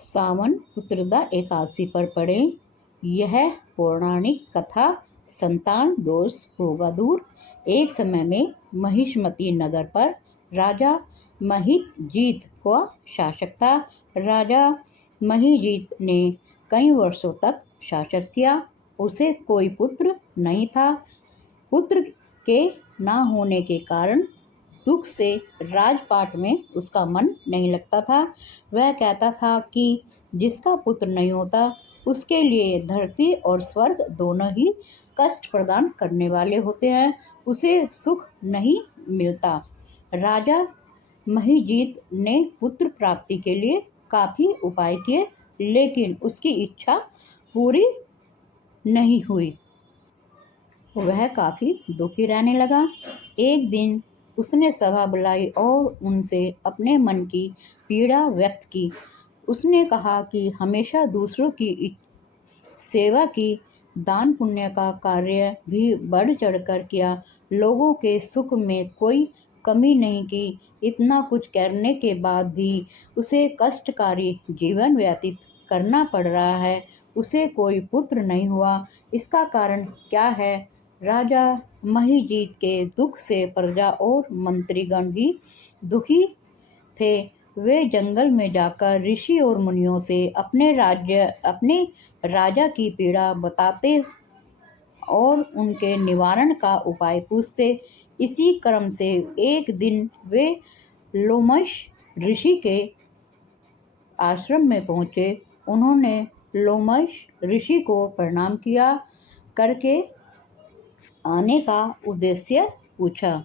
सावन पुत्रदा एकादशी पर पढ़ें। यह पौराणिक कथा संतान दोष होगा दूर। एक समय में महिष्मती नगर पर राजा महिजीत का शासक था। राजा महिजीत ने कई वर्षों तक शासक किया। उसे कोई पुत्र नहीं था। पुत्र के ना होने के कारण दुख से राजपाट में उसका मन नहीं लगता था। वह कहता था कि जिसका पुत्र नहीं होता उसके लिए धरती और स्वर्ग दोनों ही कष्ट प्रदान करने वाले होते हैं, उसे सुख नहीं मिलता। राजा महिजीत ने पुत्र प्राप्ति के लिए काफी उपाय किए, लेकिन उसकी इच्छा पूरी नहीं हुई। वह काफी दुखी रहने लगा। एक दिन उसने सभा बुलाई और उनसे अपने मन की पीड़ा व्यक्त की। उसने कहा कि हमेशा दूसरों की सेवा की, दान पुण्य का कार्य भी बढ़ चढ़कर किया, लोगों के सुख में कोई कमी नहीं की। इतना कुछ करने के बाद भी उसे कष्टकारी जीवन व्यतीत करना पड़ रहा है। उसे कोई पुत्र नहीं हुआ, इसका कारण क्या है? राजा महिजीत के दुख से प्रजा और मंत्रीगण भी दुखी थे। वे जंगल में जाकर ऋषि और मुनियों से अपने राजा की पीड़ा बताते और उनके निवारण का उपाय पूछते। इसी क्रम से एक दिन वे लोमश ऋषि के आश्रम में पहुंचे। उन्होंने लोमश ऋषि को प्रणाम किया करके आने का उद्देश्य पूछा।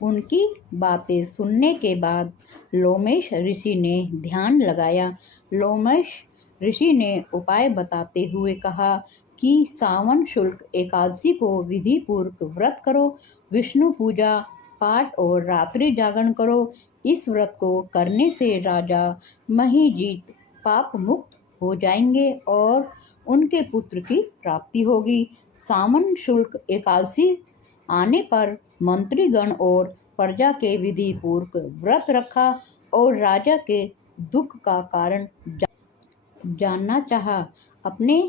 उनकी बातें सुनने के बाद लोमेश ऋषि ने ध्यान लगाया। लोमेश ऋषि ने उपाय बताते हुए कहा कि सावन शुक्ल एकादशी को विधि पूर्वक व्रत करो, विष्णु पूजा पाठ और रात्रि जागरण करो। इस व्रत को करने से राजा महिजीत पाप मुक्त हो जाएंगे और उनके पुत्र की प्राप्ति होगी। सावन शुक्ल एकादशी आने पर मंत्रीगण और प्रजा के विधि पूर्वक व्रत रखा और राजा के दुख का कारण जानना चाहा। अपने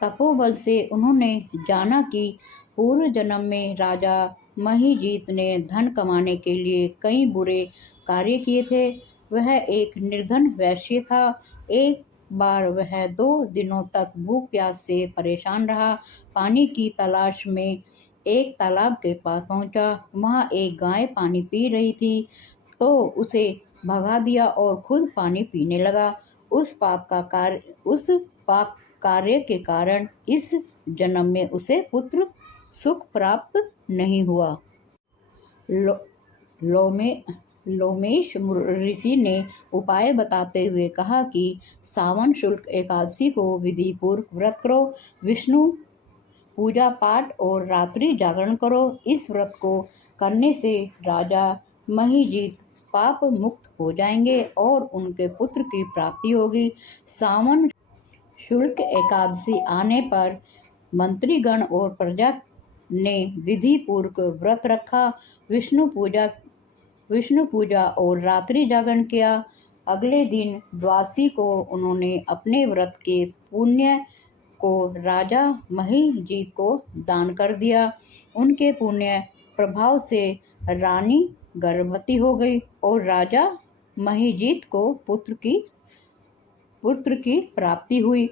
तपोबल से उन्होंने जाना कि पूर्व जन्म में राजा महिजीत ने धन कमाने के लिए कई बुरे कार्य किए थे। वह एक निर्धन वैश्य था। एक बार वह 2 दिनों तक भूख प्यास से परेशान रहा। पानी की तलाश में एक तालाब के पास पहुंचा। वहां एक गाय पानी पी रही थी तो उसे भगा दिया और खुद पानी पीने लगा। उस पाप कार्य के कारण इस जन्म में उसे पुत्र सुख प्राप्त नहीं हुआ। लोमेश ऋषि ने उपाय बताते हुए कहा कि सावन शुक्ल एकादशी को विधि पूर्वक व्रत करो, विष्णु पूजा पाठ और रात्रि जागरण करो। इस व्रत को करने से राजा महिजीत पाप मुक्त हो जाएंगे और उनके पुत्र की प्राप्ति होगी। सावन शुक्ल एकादशी आने पर मंत्रीगण और प्रजा ने विधि पूर्वक व्रत रखा, विष्णु पूजा और रात्रि जागरण किया। अगले दिन द्वादशी को उन्होंने अपने व्रत के पुण्य को राजा महिजीत को दान कर दिया। उनके पुण्य प्रभाव से रानी गर्भवती हो गई और राजा महिजीत को पुत्र की प्राप्ति हुई।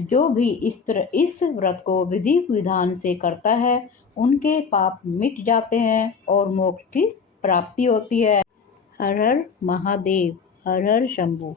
जो भी इस व्रत को विधि विधान से करता है उनके पाप मिट जाते हैं और मोक्ष की प्राप्ति होती है। हर हर महादेव, हर हर शंभू।